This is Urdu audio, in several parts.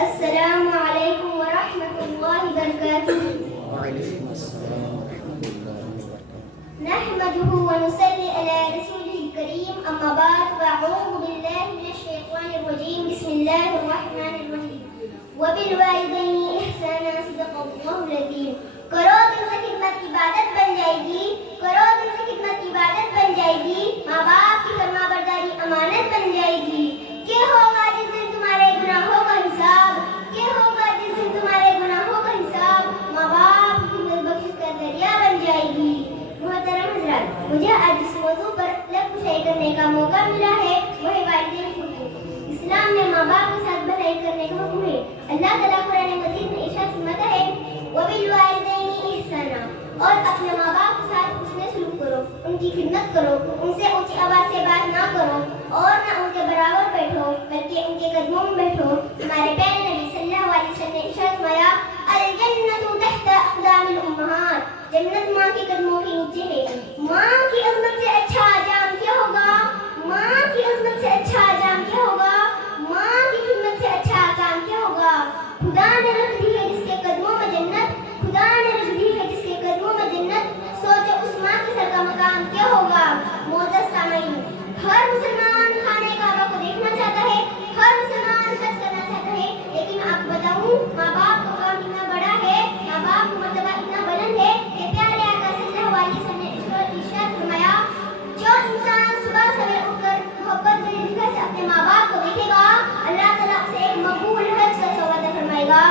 السلام علیکم ورحمۃ اللہ وبرکاتہ. وعلیکم السلام ورحمۃ اللہ وبرکاتہ. نحمده ونصلي على رسوله الكريم اما بعد فاعوذ بالله من الشيطان الرجيم بسم الله الرحمن الرحيم. وبالوالدين احسانا صدق الله العظيم. کرو دل سے خدمت عبادت بن جائے گی، کرو دل سے خدمت عبادت بن جائے گی، ماں باپ کی فرما برداری امانت بن جائے گی. کہ ہوگا جس دن تمہارے گناہوں کا حساب، کہ ہوگا جس دن تمہارے گناہوں کا حساب، ماں باپ کی خدمت بخشش کا ذریعہ بن جائے گی. محترم حضرات، مجھے آج جس موضوع پر لفظ کشائی کرنے کا موقع ملا ہے وہ ہے والدین کے حقوق. اسلام میں ماں باپ کے ساتھ بھلائی کرنے کا حکم ہے. اللہ تعالیٰ قرآن مجید میں ارشاد فرماتا ہے وبالوالدین احسانا، اور اپنے ماں باپ کے ساتھ حسن سلوک کرو، ان کی خدمت کرو، ان سے اونچی آواز سے بات نہ کرو اور نہ ان کے برابر بیٹھو بلکہ ان کے قدموں میں بیٹھو. ہمارے پیارے نبی صلی اللہ علیہ وسلم نے ارشاد فرمایا الجنۃ تحت اقدام الامہات، جنت ماں کے قدموں کے نیچے ہے. ماں کی عظمت سے اچھا انجام کیا ہوگا؟ ماں کی عظمت سے اچھا انجام کیا ہوگا؟ ماں کی خدمت سے اچھا کام کیا ہوگا؟ خدا نے رکھ دی ہے جس کے قدموں میں جنت، خدا نے رکھ دی ہے جس کے قدموں میں جنت. سوچو اس ماں کے سر کا مقام کیا ہوگا؟ معزز سامعین، ہر مسلمان خانہ کعبہ کو دیکھنا چاہتا ہے، ہر مسلمان حج کرنا چاہتا ہے، لیکن آپ کو بتاؤں ماں باپ کا مقام اتنا بڑا ہے، ماں باپ کا مرتبہ اتنا بلند ہے کہ پیارے آقا صلی اللہ علیہ وسلم نے ارشاد فرمایا جو انسان صبح سویرے اٹھ کر محبت بھری نگاہ سے اپنے ماں باپ کو دیکھے گا اللہ تعالیٰ اسے ایک مقبول حج کا ثواب عطا فرمائے گا.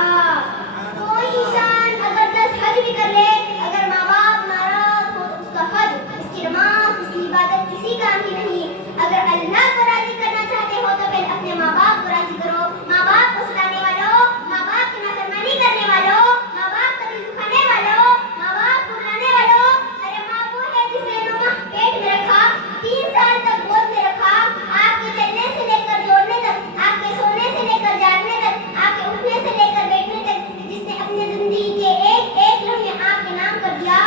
کوئی انسان اگر 10 حج بھی کر لے، اگر ماں باپ ناراض ہو تو اس کا حج، اس کی نماز، اس کی عبادت کسی کام کی نہیں. اگر اللہ کو راضی کرنا چاہتے ہو تو پہلے اپنے ماں باپ کو راضی کرو. ماں باپ کو ستانے والوں، ماں باپ کی نافرمانی کرنے والوں، ماں باپ کا دل دکھانے والوں، ماں باپ کو رلانے والوں، ارے ماں وہ ہے جس نے 9 ماہ پیٹ میں رکھا، 3 سال تک گود میں رکھا، آپ کے چلنے سے لے کر جوڑنے تک، آپ کے سونے سے لے کر جاگنے تک، آپ کے اٹھنے سے لے کر بیٹھنے تک، جس نے اپنی زندگی کے ایک ایک لمحے آپ کے نام کر دیا.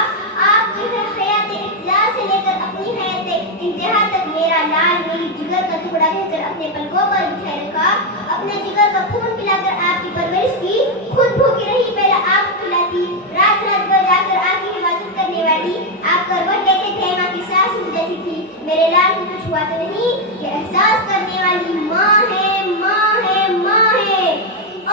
آپ کی حیات ابتدا سے لے کر اپنی حیات انتہا تک میرا لال میری جگر کا ٹکڑا کہہ کر اپنے پلکوں پر بٹھائے رکھا، اپنے جگر کا خون پلا کر آپ کی پرورش کی، خود بھوکی رہی پہلے آپ کو کھلاتی، رات رات بھر جا کر آپ کی حفاظت کرنے والی، آپ کروٹ لیتے تھے ماں کی سانس رک جاتی تھی، میرے لال کو کچھ ہوا تو نہیں، یہ احساس کرنے والی ماں ہے، ماں ہے، ماں ہے.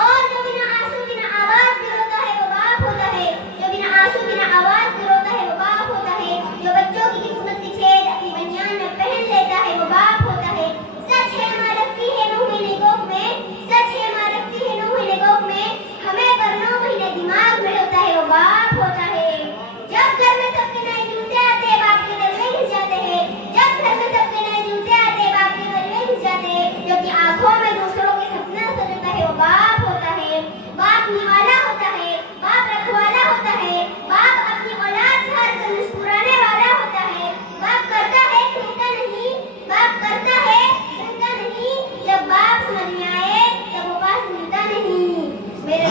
اور جو بنا آنسو بنا آواز کے روتا ہے وہ باپ ہوتا ہے، جو بنا آنسو بنا آواز کے روتا ہے وہ باپ ہوتا ہے، جو بچوں کی قسمت کی چھید اپنی بنیان میں پہن لیتا ہے وہ باپ ہوتا ہے. سچ ہے ماں رکھتی ہے 9 مہینے گوب میں، سچ ہے ماں رکھتی ہے 9 مہینے گوب میں، ہمیں پر 9 مہینے دماغ میں ہوتا ہے وہ باپ ہوتا ہے. جب گھر میں سب کے نئے جوتے آتے باپ کے گل میں گھس جاتے ہیں، جب گھر میں سب کے نئے جوتے آتے باپ کے گل میں گھس جاتے ہیں، جو کہ آنکھوں میں دوسروں کے سپنا سجاتا ہے وہ باپ ہوتا ہے. باپ نوالا ہوتا ہے، باپ رکھوالا ہوتا ہے، باپ اپنی اولاد سے ہر دم مسکرانے والا ہوتا ہے. باپ کرتا ہے کہتا نہیں، باپ کرتا ہے کہتا نہیں، جب باپ سمجھ میں آئے تب وہ پاس ملتا نہیں. میرے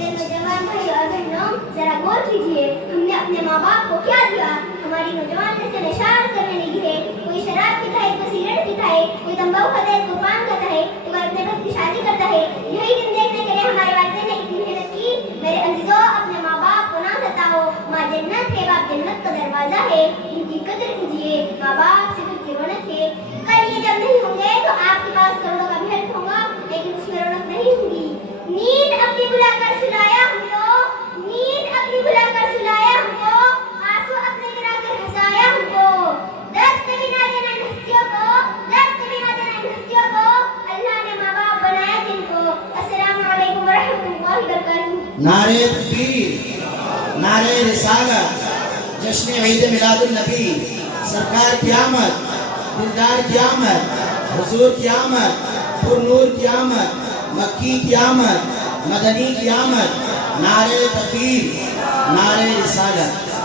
نوجوان بھائی اور بہنوں ذرا غور کیجیے، ہم نے اپنے ماں باپ کو کیا دیا؟ ہماری نوجوان نسل نشان کرنے لگی ہے، کوئی شراب پیتا ہے، کوئی سگریٹ پیتا ہے، کوئی تمباکو کھاتا ہے، کوئی پان کھاتا ہے، کوئی اپنے بھائی کی شادی کرتا ہے. یہی دن دیکھنے کے لیے ہمارے والدین نے اتنی محنت کی. میرے عزیزوں اپنے ماں باپ کو نہ ستاؤ، ماں جنت ہے، باپ جنت کا دروازہ ہے، ان کی قدر کیجیے. ماں باپ سے کی رونق ہے. کل یہ جب نہیں ہوں گے تو آپ کے پاس کروڑوں کا محل ہوگا لیکن اس میں رونق نہیں ہوگی. نیند اپنی بلا کر سلایا ہم کو، نیند اپنی بلا کر سلایا ہم کو، آنسو اپنے گرا کر ہنسایا ہم کو. درد کبھی نہ دینا ان ہستیوں کو، درد کبھی نہ دینا ان ہستیوں کو، اللہ نے ماں باپ بنایا جن کو. السلام علیکم ورحمۃ اللہ وبرکاتہ. نعرہ تکبیر، نعرہ رسالت، جشن عید میلاد النبی، سرکار کی آمد، دلدار کی آمد، حضور کی آمد، پر نور کی آمد، مکی کی آمد، مدنی کی آمد. نعرہ تکبیر، نعرہ رسالت.